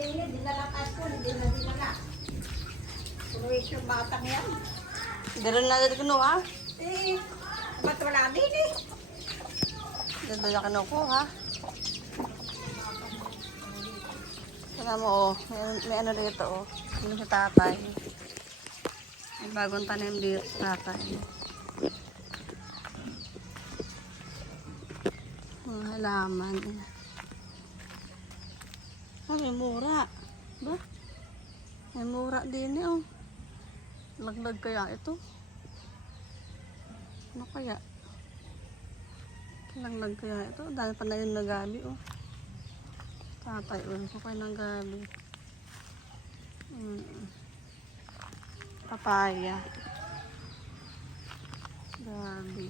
din yun, dinala ka po, hindi na dinala. Tuloy yung batang yan. Ganun na natin kinuha. Eh, ba't wala din eh? Ganun na kinukuha. Kaya mo, oh. May ano dito, oh. Ano sa tatay. May bagong tanim dito sa tatay. Mga halaman. Oh, may mura. Ba? May mura din eh, oh. Laglag kaya ito? Ano kaya? Laglag kaya ito? Dahil pa na yun na gabi, oh. Tatay, oh. Kukay ng gabi. Papaya. Gabi.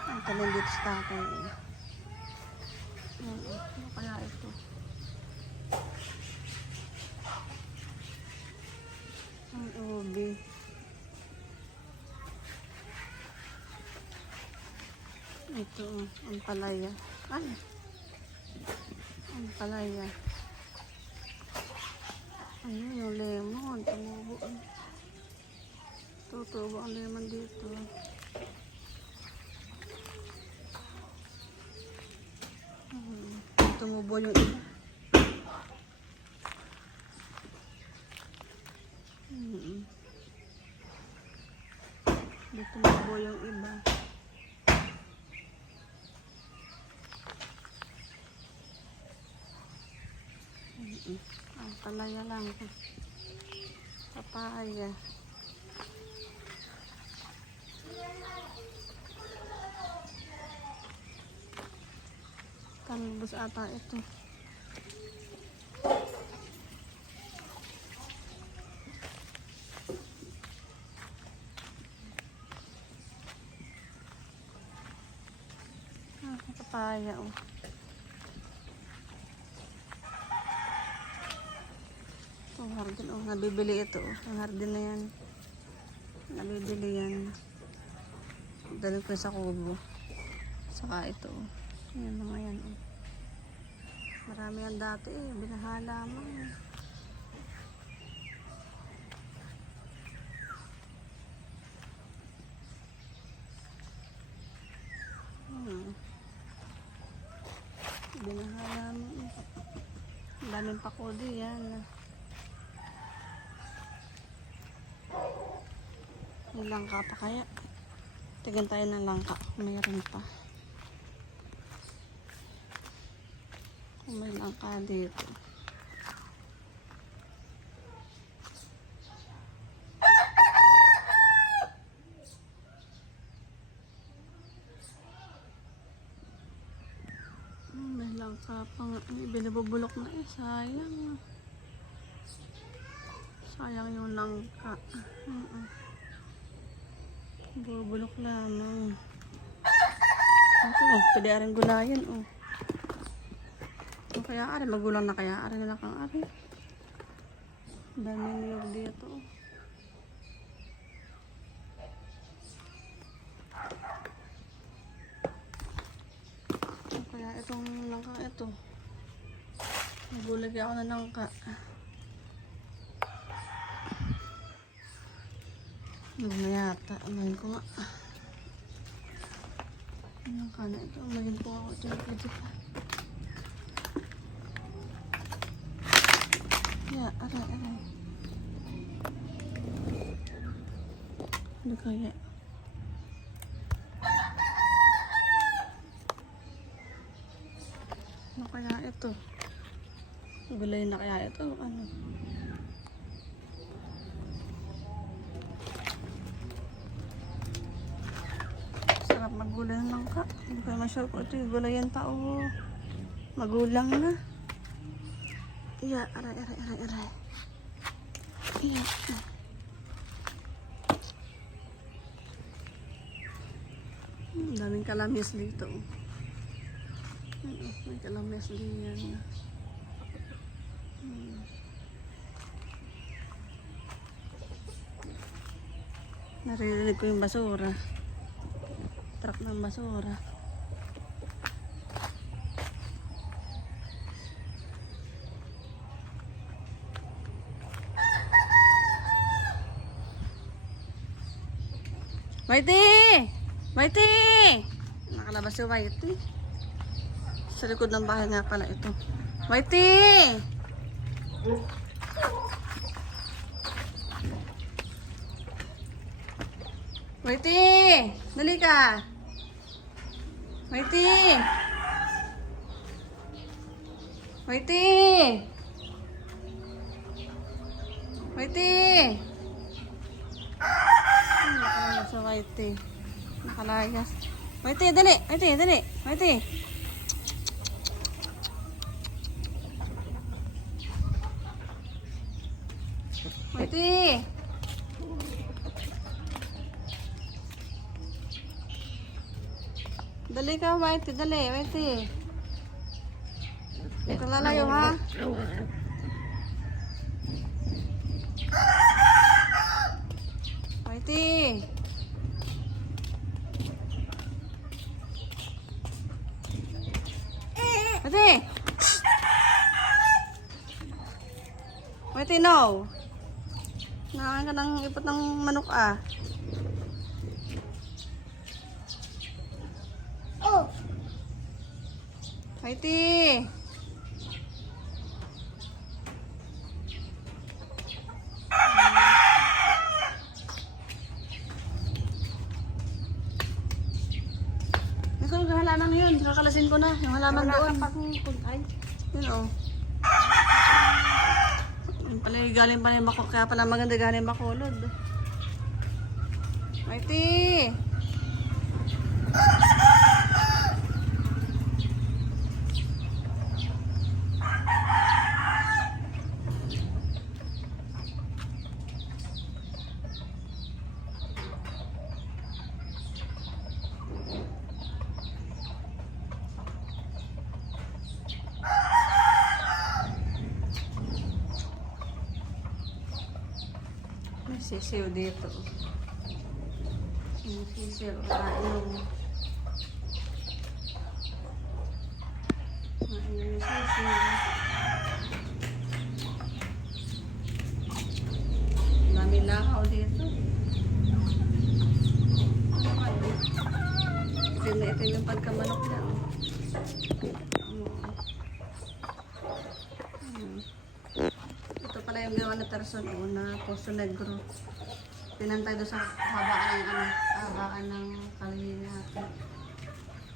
Ang talim dito sa tatay, eh. Ano kaya ito? Ang ubi. Ito, ang palaya. Ay! Ang palaya. Ayun, yung lemon. Tumubo. Tutubo ang lemon dito. Tumubo yung iba. Dito tumubo yung iba. Ang palaya lang. Papaya. Talbos ata ito. Papaya, oh. Ang hardin, oh. Nabibili ito, oh. Ang hardin na yan. Nabibili yan. Dali ko sa kubo. Saka ito, oh. Ayan, mga yan, oh. Marami yan dati, eh. Binahala mo. Binahala mo. Ang daming pakodi yan. May langka pa kaya? Tignan tayo ng langka. Mayroon pa. May langka dito. May langka pa nga. Binabubulok na eh. Sayang. Sayang yung langka. Bubulok lamang. Ito, pwede aring gulayan, oh. Kaya ari, magulang na kaya ari nila kang ari. Daming niyog dito, oh. Kaya itong langka ito. Nagulagi ako na langka. Ano na yata? Amayin ko nga. Ang langka na ito. Amayin ko ako. Ito yung pwede pa. Ya, aray. Ano kaya? Ano kaya ito? Gulay na kaya ito? Ano? Sarap magulay ng langka. Hindi ko masyal ko ito. Gulay yung tao. Magulang na. Iya, aray. Iya. Daming kalamis dito. May kalamis diyan. Naririnig ko yung basura. Truck ng basura. Whitey! Whitey! Nakalabas si Whitey. Sa likod ng bahay nga pala ito. Whitey! Whitey! Dali ka! Whitey! Whitey! Whitey! Nakalayas sa Whitey. Nakalayas. Whitey, dali! Whitey, dali! Whitey! Whitey! Dali ka, Whitey. Dali, Whitey. Huwag kang lalayo, ha? Whitey! Whitey! Whitey, no! Nakain ka ng ipot ng manok, ah. Oh! Whitey! Ito yung halaman yun. Kakalasin ko na. Yung halaman doon. Ay, Yun, oh. Yung pala yung galing pala yung makul. Kaya pala maganda galing makulod. Whitey! May sisiw dito. May sisiw. Kain yung sisiw. Dami lakaw dito. Itim yung pagkamanok niya. Ito pala yung gawa na person na Poso Negro. Pinantay doon sa habaan ng kalihim natin.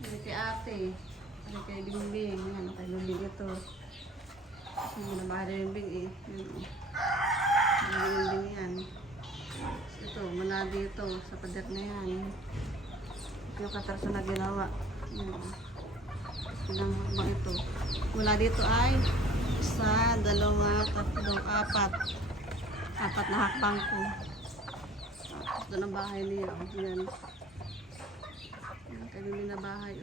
Hindi kay ate. Hindi kay Bingbing. Ano kay Bingbing ito. Hindi na bahay na Bingbing eh. Bingbing yan. Ito, mula dito sa pader na yan. Ito yung katarso na ginawa. Pinanghakbang ito. Mula dito ay 1, 2, 3, 4. 4 na hakbang ko. Ito na bahay niya. Yan. Yan, kami na bahay.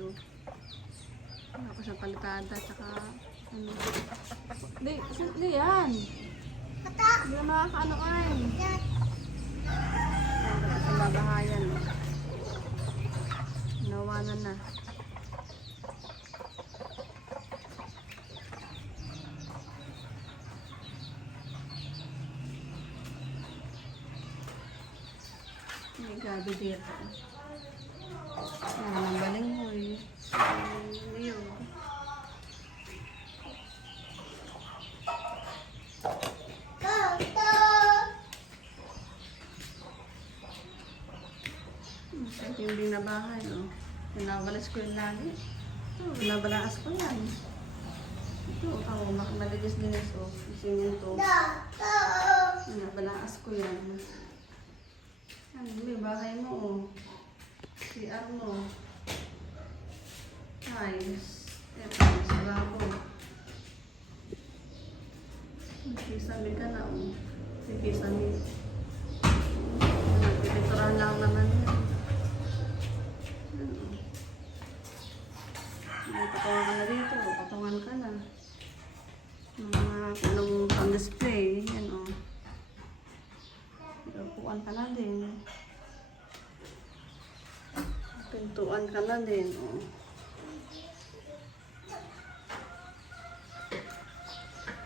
Ako sa palitada. Tsaka ano. Di yan. Hindi na makakaano ay. Yan, sa babahayan. Nawanan na. May gabi dito. Ang baling mo eh. Niyog. Ito yung binabahay, no? Pinabalas ko yung lagi. Ito, binabalakas ko yan. Ito, ako, malinis-linis, oh. Isingin to. Binabalakas ko yan. Ano, may bahay mo, oh. CR mo. Nice. Ito, sa labo. Kisame ka na, oh. Kisame. Piniturahan lang naman yan. May patungan ka na dito, patungan ka na. Anong pang-display, yan, oh. Upuan ka na din. Pintuan ka na din, oh.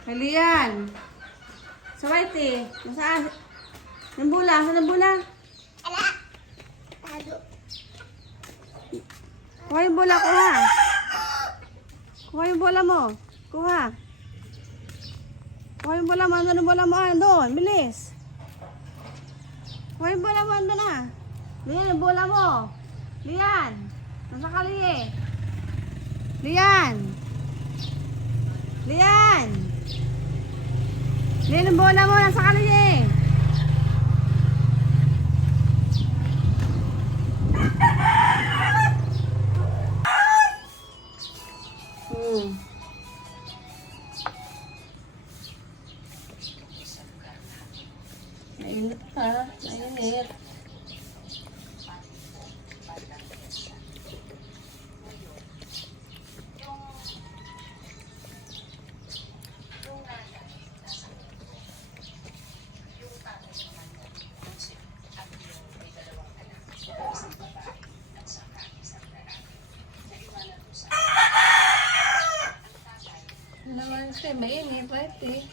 Kalian! Sa Whitey, nasaan? Nambula, saan nambula? ala! Kuha yung bola, kuha. Kuha yung bola mo. Kuha. Kuha yung bola mo. Ano yung bola mo? Doon, bilis. Kuha yung bola mo. Ando na. Lian, yung bola mo. Lian. Nasa kali eh. Lian. Lian. Lian, yung bola mo. Nasa kali eh. Mainit pa. Mainit. Naman siya, mainit, right eh.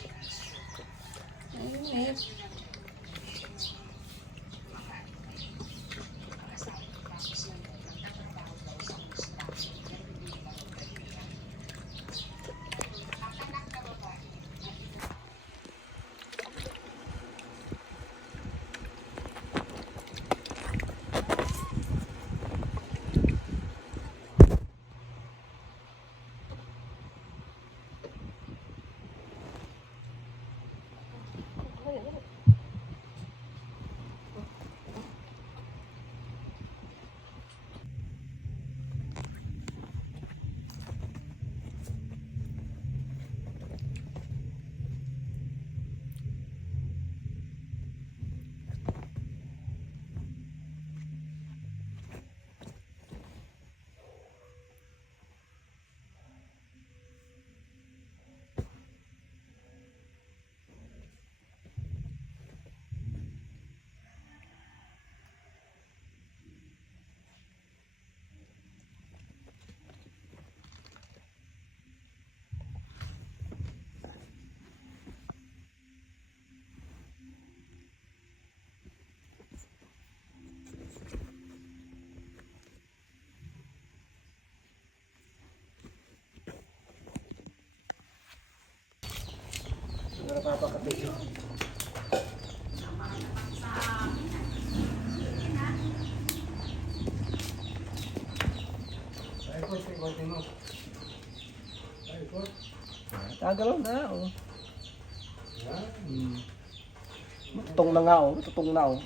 Mainit. Tagalaw na, oh. Tutong na nga, oh. Tutong na, oh.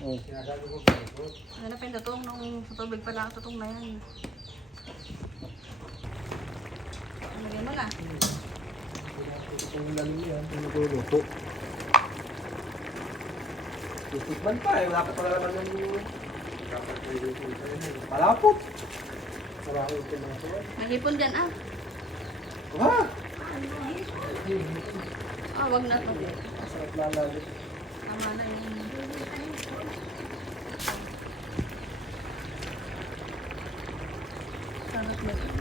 Ano na pinatong nung sa tubig pala ang tutong na yan. Lagyan mo na. Tutong na lang yan. Naguluto. Tutikman pa, eh. Wala pa pala naman yung... Palapot. Sarapot ko na ito. May hipon dyan ah. Ha? Ah, wag na to. Masarap na lang. Tama na yun. Sarap na.